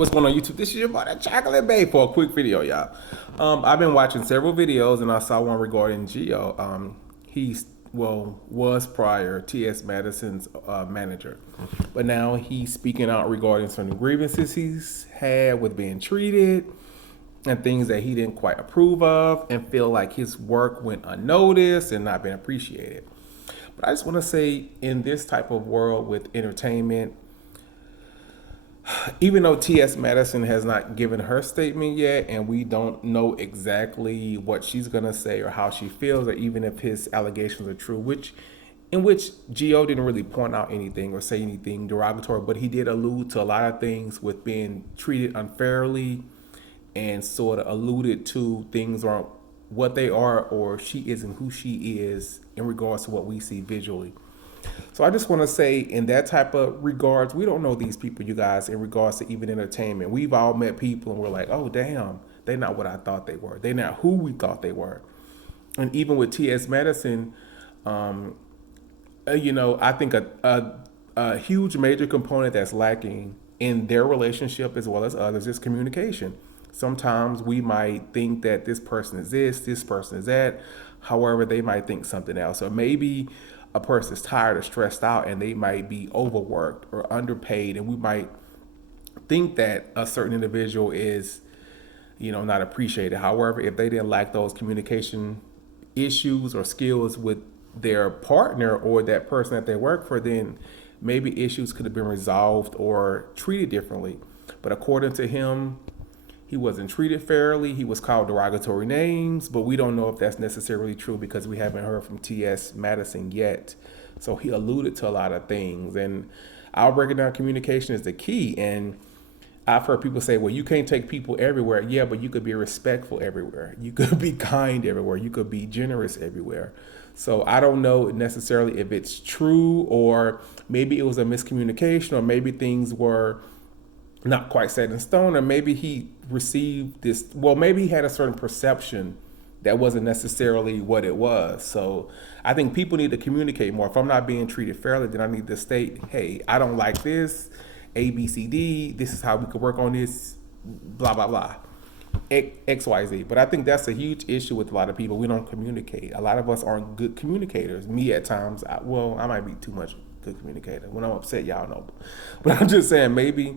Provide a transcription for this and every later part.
What's going on YouTube? This is your boy, that Chocolate Bay, for a quick video, y'all. I've been watching several videos and I saw one regarding Gio. Was prior T.S. Madison's manager, but now he's speaking out regarding certain grievances he's had with being treated and things that he didn't quite approve of and feel like his work went unnoticed and not been appreciated. But I just want to say, in this type of world with entertainment, even though T.S. Madison has not given her statement yet, and we don't know exactly what she's gonna say or how she feels, or even if his allegations are true, in which Gio didn't really point out anything or say anything derogatory, but he did allude to a lot of things with being treated unfairly, and sort of alluded to things aren't what they are, or she isn't who she is in regards to what we see visually. So I just want to say, in that type of regards, we don't know these people, you guys, in regards to even entertainment. We've all met people and we're like, oh, damn, they're not what I thought they were. They're not who we thought they were. And even with T.S. Madison, I think a huge major component that's lacking in their relationship as well as others is communication. Sometimes we might think that this person is this person is that. However, they might think something else. Or maybe a person is tired or stressed out and they might be overworked or underpaid, and we might think that a certain individual is, not appreciated. However, if they didn't lack those communication issues or skills with their partner or that person that they work for, then maybe issues could have been resolved or treated differently. But according to him, he wasn't treated fairly. He was called derogatory names, but we don't know if that's necessarily true because we haven't heard from T.S. Madison yet. So he alluded to a lot of things, and I'll break it down. Communication is the key. And I've heard people say, well, you can't take people everywhere. Yeah, but you could be respectful everywhere. You could be kind everywhere. You could be generous everywhere. So I don't know necessarily if it's true, or maybe it was a miscommunication, or maybe things were not quite set in stone, or maybe he received this, maybe he had a certain perception that wasn't necessarily what it was. So I think people need to communicate more. If I'm not being treated fairly, then I need to state, hey, I don't like this, A, B, C, D, this is how we could work on this, blah, blah, blah, X, Y, Z. But I think that's a huge issue with a lot of people. We don't communicate. A lot of us aren't good communicators. Me at times, I might be too much good communicator. When I'm upset, y'all know. But I'm just saying, maybe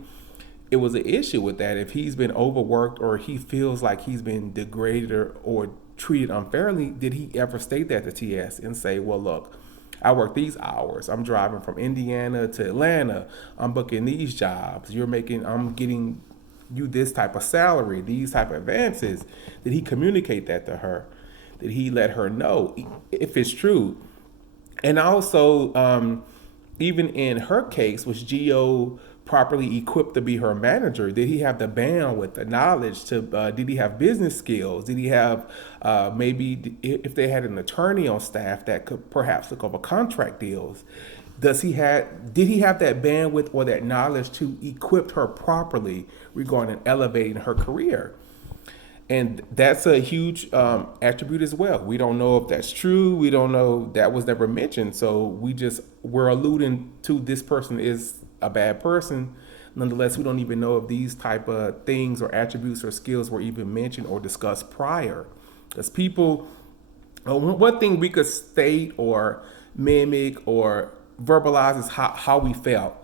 it was an issue with that. If he's been overworked or he feels like he's been degraded or treated unfairly, did he ever state that to TS and say, well, look, I work these hours. I'm driving from Indiana to Atlanta. I'm booking these jobs. I'm getting you this type of salary, these type of advances. Did he communicate that to her? Did he let her know if it's true? And also, even in her case, was Gio properly equipped to be her manager? Did he have the bandwidth, the knowledge to, did he have business skills? Did he have, maybe if they had an attorney on staff that could perhaps look over contract deals, did he have that bandwidth or that knowledge to equip her properly regarding elevating her career? And that's a huge attribute as well. We don't know if that's true. We don't know. That was never mentioned. So we're alluding to this person is a bad person. Nonetheless, we don't even know if these type of things or attributes or skills were even mentioned or discussed prior. Because people, one thing we could state or mimic or verbalize is how we felt.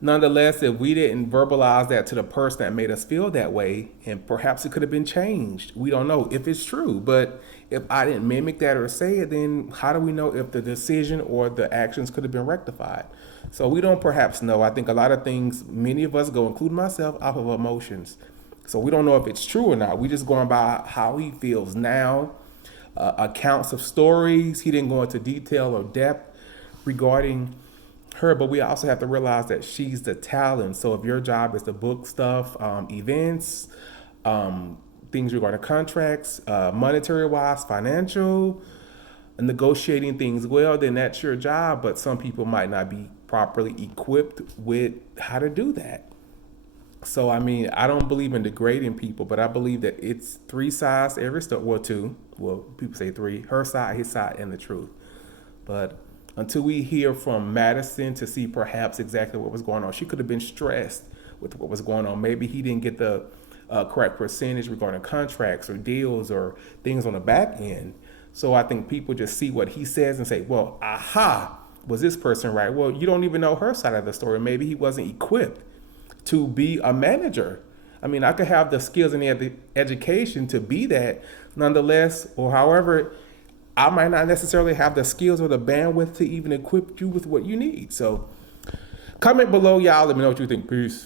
Nonetheless, if we didn't verbalize that to the person that made us feel that way, and perhaps it could have been changed. We don't know if it's true, but if I didn't mimic that or say it, then how do we know if the decision or the actions could have been rectified? So we don't perhaps know. I think a lot of things, many of us go, including myself, off of emotions. So we don't know if it's true or not. We just going by how he feels now, accounts of stories. He didn't go into detail or depth regarding her, but we also have to realize that she's the talent. So if your job is to book stuff, events, things regarding contracts, monetary wise, financial, negotiating things well, then that's your job. But some people might not be properly equipped with how to do that. So I mean, I don't believe in degrading people, but I believe that it's three sides to every story. Well, two. Well, people say three: her side, his side, and the truth. But until we hear from Madison to see perhaps exactly what was going on, she could have been stressed with what was going on. Maybe he didn't get the correct percentage regarding contracts or deals or things on the back end. So I think people just see what he says and say, well, aha, was this person right? Well, you don't even know her side of the story. Maybe he wasn't equipped to be a manager. I mean, I could have the skills and the education to be that. Nonetheless, or however, I might not necessarily have the skills or the bandwidth to even equip you with what you need. So comment below, y'all. Let me know what you think. Peace.